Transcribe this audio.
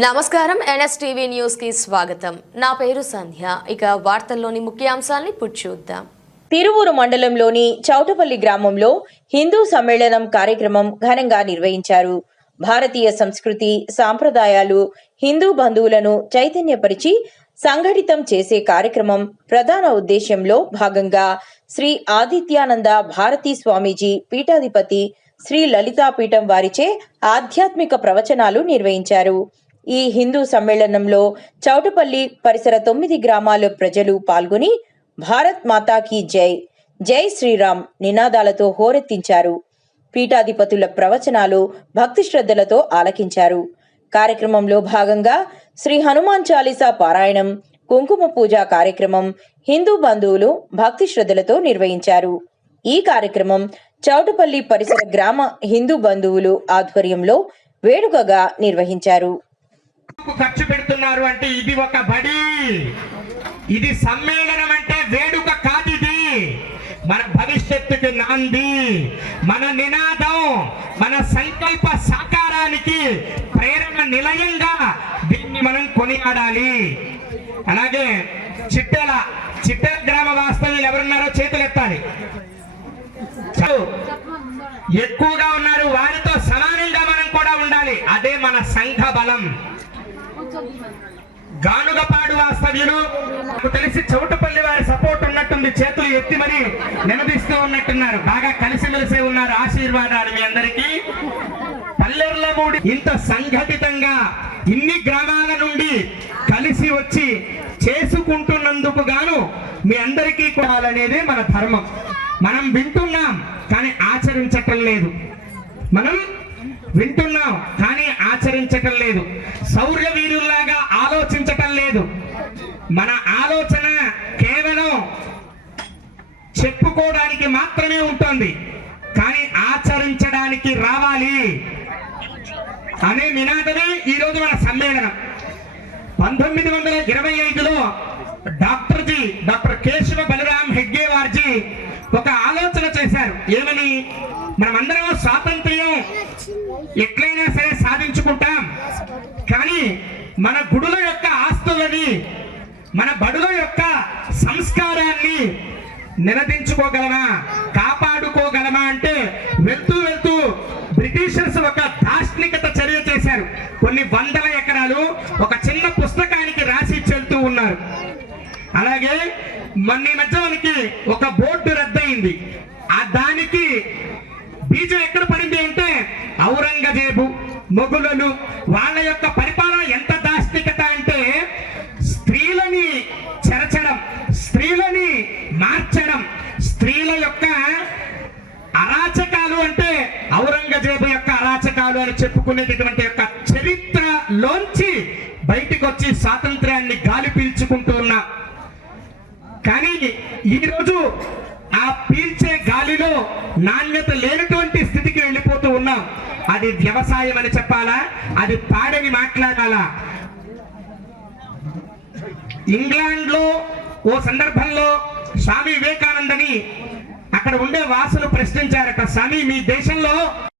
నమస్కారం NSTV news కి స్వాగతం. నా పేరు సంధ్య. ఇక వార్తల్లోని ముఖ్యాంశాలను చూద్దాం. తిరువూరు మండలంలోని చౌటపల్లి గ్రామంలో హిందూ సమ్మేళనం కార్యక్రమం ఘనంగా నిర్వహించారు. భారతీయ సంస్కృతి సాంప్రదాయాలు హిందూ బంధువులను చైతన్యపరిచి సంఘటితం చేసే కార్యక్రమం ప్రధాన ఉద్దేశ్యంలో భాగంగా శ్రీ ఆదిత్యానంద భారతీ స్వామీజీ పీఠాధిపతి శ్రీ లలితాపీఠం వారిచే ఆధ్యాత్మిక ప్రవచనాలు నిర్వహించారు. ఈ హిందూ సమ్మేళనంలో చౌటపల్లి పరిసర 9 గ్రామాల ప్రజలు పాల్గొని భారత్ మాతాకి జై, జై శ్రీరామ్ నినాదాలతో హోరెత్తించారు. పీఠాధిపతుల ప్రవచనాలు భక్తి శ్రద్ధలతో ఆలకించారు. కార్యక్రమంలో భాగంగా శ్రీ హనుమాన్ చాలీసా పారాయణం, కుంకుమ పూజ కార్యక్రమం హిందూ బంధువులు భక్తి శ్రద్ధలతో నిర్వహించారు. ఈ కార్యక్రమం చౌటపల్లి పరిసర గ్రామ హిందూ బంధువులు ఆధ్వర్యంలో వేడుకగా నిర్వహించారు. ఖర్చు పెడుతున్నారు అంటే ఇది ఒక బడి, ఇది సమ్మేళనం అంటే వేడుక కాదు, ఇది మన భవిష్యత్తుకి నాంది, మన నినాదం, మన సంకల్ప సాకారానికి ప్రేరణ నిలయంగా దీన్ని మనం కొనియాడాలి. అలాగే చిట్టెల గ్రామ వాస్తవ్యులు ఎవరున్నారో చేతులు ఎత్తాలి. ఎక్కువగా ఉన్నారు, వారితో సమానంగా మనం కూడా ఉండాలి. అదే మన సంఘ బలం. గానుగపాడు వాస్తవ్యులు తెలిసి చౌటపల్లి వారి సపోర్ట్ ఉన్నట్టుంది, చేతులు ఎత్తి మరి నిలదీస్తూ ఉన్నట్టున్నారు. బాగా కలిసిమెలిసి ఉన్నారు. ఆశీర్వాదాలు మీ అందరికీ. పల్లెర్లమూడి ఇంత సంఘటితంగా ఇన్ని గ్రామాల నుండి కలిసి వచ్చి చేసుకుంటున్నందుకు గాను మీ అందరికీ కూడా అనేది మన ధర్మం. మనం వింటున్నాం కానీ ఆచరించటం లేదు. మనం వింటున్నాం కానీ ఆచరించటం లేదు. శౌర్య వీరుల్లాగా ఆలోచించటం లేదు. మన ఆలోచన కేవలం చెప్పుకోవడానికి మాత్రమే ఉంటుంది, కానీ ఆచరించడానికి రావాలి అనే నినాదమే ఈరోజు మన సమ్మేళనం. 1925లో డాక్టర్ కేశవ బలరాం హెగ్డే వార్జీ ఒక ఆలోచన చేశారు. ఏమని? మనమందరం స్వాతంత్ర్యం ఎట్లయినా సరే సాధించుకుంటాం, కానీ మన గుడుల యొక్క ఆస్తులని, మన బడుల యొక్క సంస్కారాన్ని నిలదించుకోగలమా, కాపాడుకోగలమా అంటే వెళ్తూ వెళ్తూ బ్రిటిషర్స్ ఒక దార్శనికత చర్య చేశారు. కొన్ని వందల ఎకరాలు ఒక చిన్న పుస్తకానికి రాసి చెల్తూ ఉన్నారు. అలాగే మొన్న మధ్య మనకి ఒక బోర్డు రద్దయింది. ఆ దానికి బీజం ఎక్కడ పడింది అంటే ఔరంగజేబు, మొఘలులు వాళ్ళ యొక్క పరిపాలన ఎంత దార్శనికత అంటే స్త్రీలని చెరచడం, స్త్రీలని మార్చడం, స్త్రీల యొక్క అరాచకాలు అంటే ఔరంగజేబు యొక్క అరాచకాలు అని చెప్పుకునేటటువంటి యొక్క చరిత్రలోంచి బయటికి వచ్చి స్వాతంత్ర్యాన్ని గాలి పీల్చుకుంటూ ఉన్నా. కానీ ఈరోజు ఆ పీల్చే గాలిలో నాణ్యత లేనటువంటి స్థితికి వెళ్ళిపోతూ ఉన్నాం. అది వ్యవసాయం అని చెప్పాలా, అది పాడని మాట్లాడాలా? ఇంగ్లాండ్ లో ఓ సందర్భంలో స్వామి వివేకానందని అక్కడ ఉండే వాసులు ప్రశ్నించారట, స్వామి మీ దేశంలో